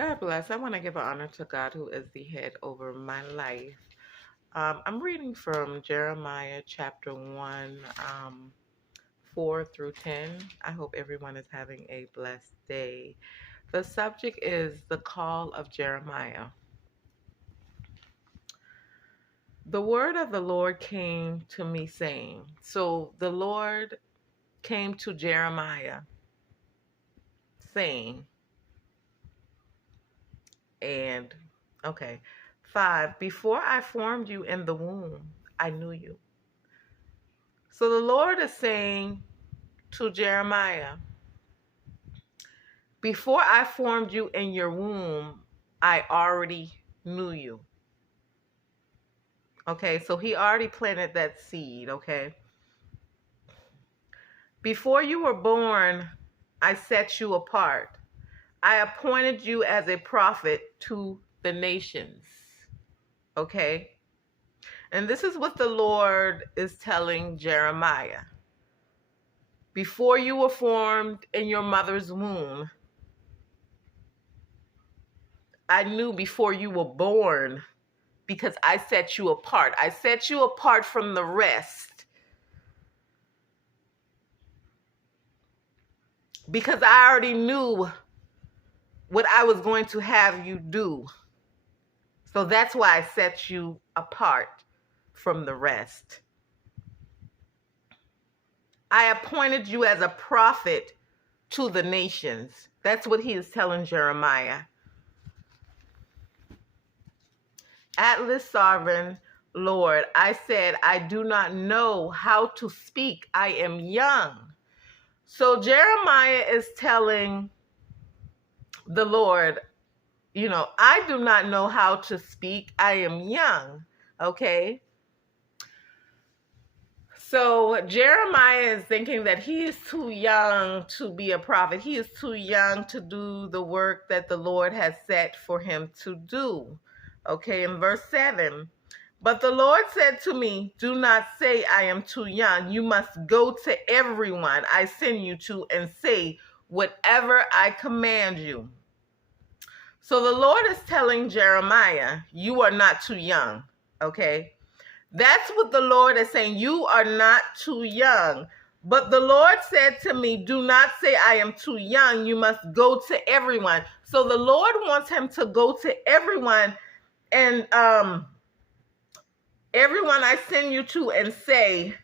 God bless. I want to give honor to God who is the head over my life. I'm reading from Jeremiah chapter 1, 4 through 10. I hope everyone is having a blessed day. The subject is the call of Jeremiah. The word of the Lord came to me saying, so the Lord came to Jeremiah saying, and okay, 5, before I formed you in the womb, I knew you. So the Lord is saying to Jeremiah, before I formed you in your womb, I already knew you. Okay, so he already planted that seed, okay? Before you were born, I set you apart. I appointed you as a prophet to the nations, okay? And this is what the Lord is telling Jeremiah. Before you were formed in your mother's womb, I knew before you were born because I set you apart. I set you apart from the rest because I already knew what I was going to have you do. So that's why I set you apart from the rest. I appointed you as a prophet to the nations. That's what he is telling Jeremiah. Atlas sovereign Lord, I said, I do not know how to speak. I am young. So Jeremiah is telling the Lord, I do not know how to speak. I am young. Okay. So Jeremiah is thinking that he is too young to be a prophet. He is too young to do the work that the Lord has set for him to do. Okay, in verse 7, but the Lord said to me, do not say I am too young. You must go to everyone I send you to and say whatever I command you. So the Lord is telling Jeremiah, you are not too young, okay? That's what the Lord is saying. You are not too young. But the Lord said to me, do not say I am too young. You must go to everyone. So the Lord wants him to go to everyone and everyone I send you to and say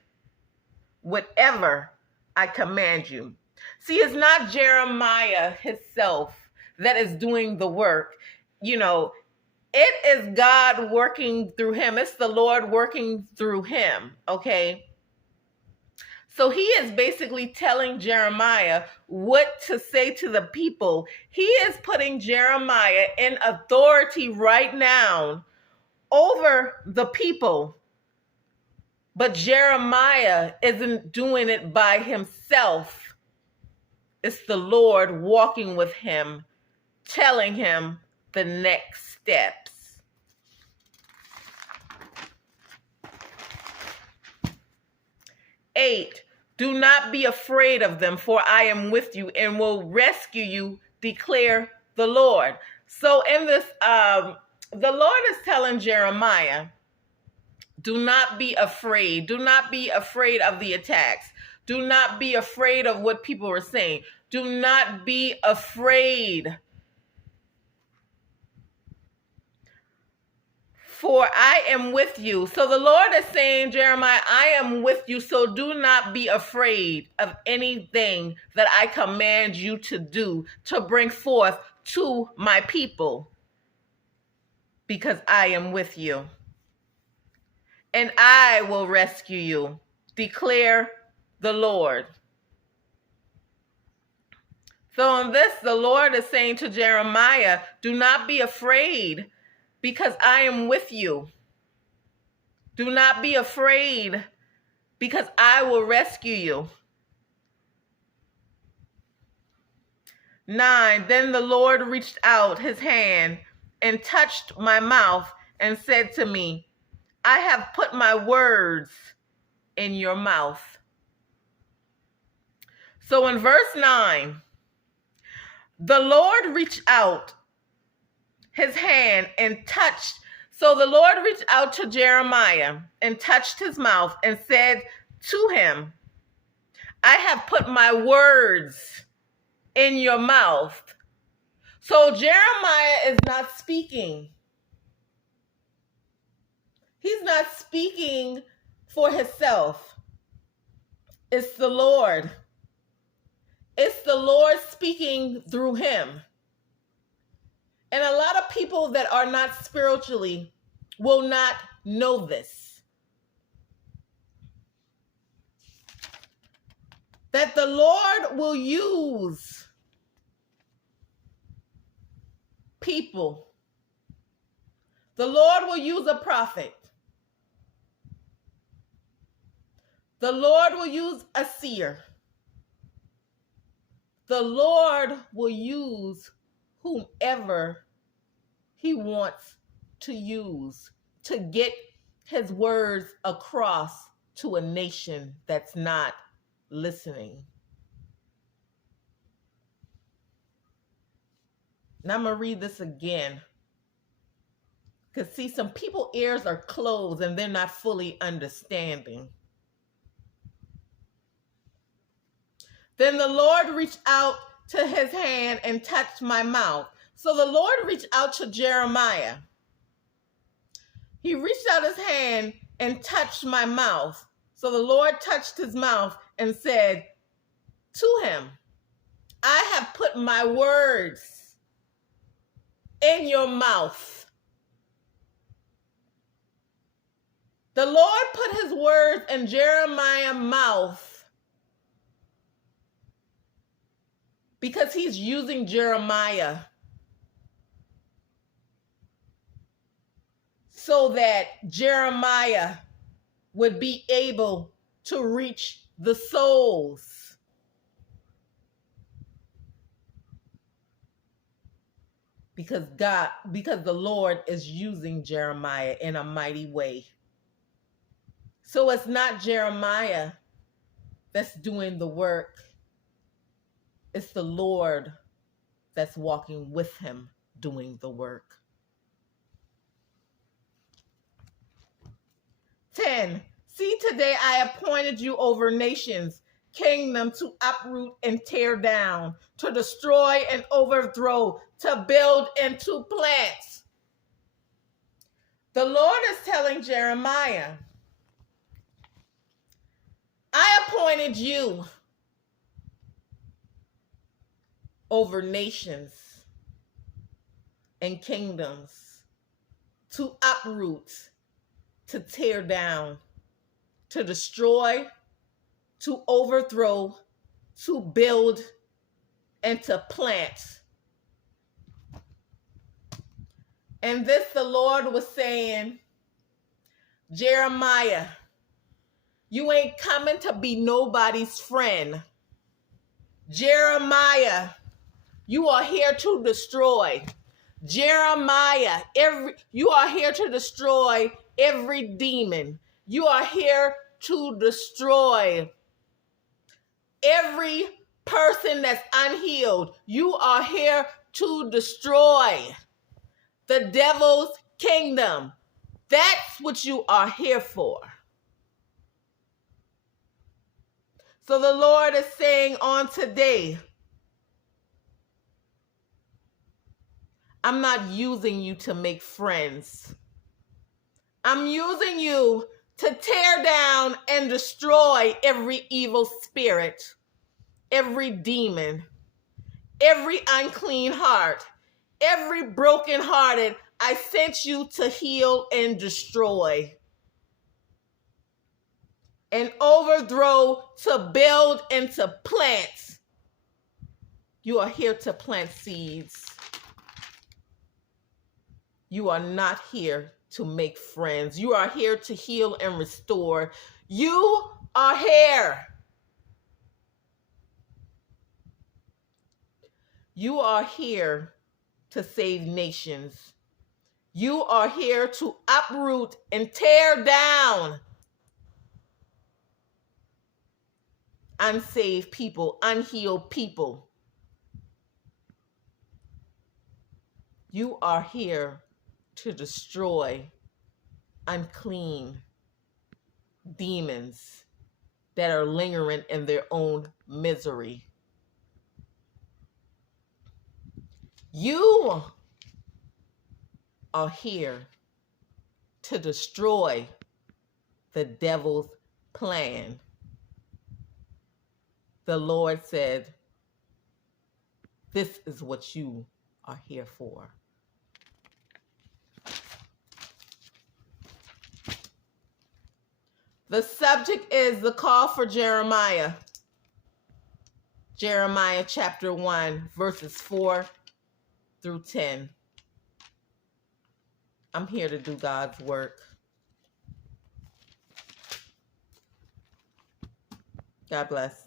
whatever I command you. See, it's not Jeremiah himself that is doing the work. It is God working through him. It's the Lord working through him, okay? So he is basically telling Jeremiah what to say to the people. He is putting Jeremiah in authority right now over the people. But Jeremiah isn't doing it by himself. It's the Lord walking with him, telling him the next steps. 8, do not be afraid of them, for I am with you and will rescue you, declare the Lord. So in this, the Lord is telling Jeremiah, do not be afraid. Do not be afraid of the attacks. Do not be afraid of what people are saying. Do not be afraid. For I am with you. So the Lord is saying, Jeremiah, I am with you. So do not be afraid of anything that I command you to do, to bring forth to my people, because I am with you. And I will rescue you, declare the Lord. So on this, the Lord is saying to Jeremiah, do not be afraid, because I am with you. Do not be afraid, because I will rescue you. 9, then the Lord reached out his hand and touched my mouth and said to me, I have put my words in your mouth. So in verse 9, the Lord reached out his hand and touched. So the Lord reached out to Jeremiah and touched his mouth and said to him, I have put my words in your mouth. So Jeremiah is not speaking. He's not speaking for himself. It's the Lord. It's the Lord speaking through him. And a lot of people that are not spiritually will not know this. That the Lord will use people. The Lord will use a prophet. The Lord will use a seer. The Lord will use whomever he wants to use to get his words across to a nation that's not listening. Now I'm going to read this again. Because see, some people's ears are closed and they're not fully understanding. Then the Lord reached out to his hand and touched my mouth. So the Lord reached out to Jeremiah. He reached out his hand and touched my mouth. So the Lord touched his mouth and said to him, I have put my words in your mouth. The Lord put his words in Jeremiah's mouth because he's using Jeremiah so that Jeremiah would be able to reach the souls. Because the Lord is using Jeremiah in a mighty way. So it's not Jeremiah that's doing the work. It's the Lord that's walking with him doing the work. 10. See, today I appointed you over nations, kingdom to uproot and tear down, to destroy and overthrow, to build and to plant. The Lord is telling Jeremiah, I appointed you over nations and kingdoms to uproot, to tear down, to destroy, to overthrow, to build, and to plant. And this the Lord was saying, Jeremiah, you ain't coming to be nobody's friend. Jeremiah, you are here to destroy. Jeremiah, you are here to destroy every demon. You are here to destroy every person that's unhealed. You are here to destroy the devil's kingdom. That's what you are here for. So the Lord is saying on today, I'm not using you to make friends. I'm using you to tear down and destroy every evil spirit, every demon, every unclean heart, every brokenhearted. I sent you to heal and destroy and overthrow, to build and to plant. You are here to plant seeds. You are not here to make friends. You are here to heal and restore. You are here. You are here to save nations. You are here to uproot and tear down unsaved people, unhealed people. You are here to destroy unclean demons that are lingering in their own misery. You are here to destroy the devil's plan. The Lord said, this is what you are here for. The subject is the call for Jeremiah. Jeremiah chapter 1, verses 4 through 10. I'm here to do God's work. God bless.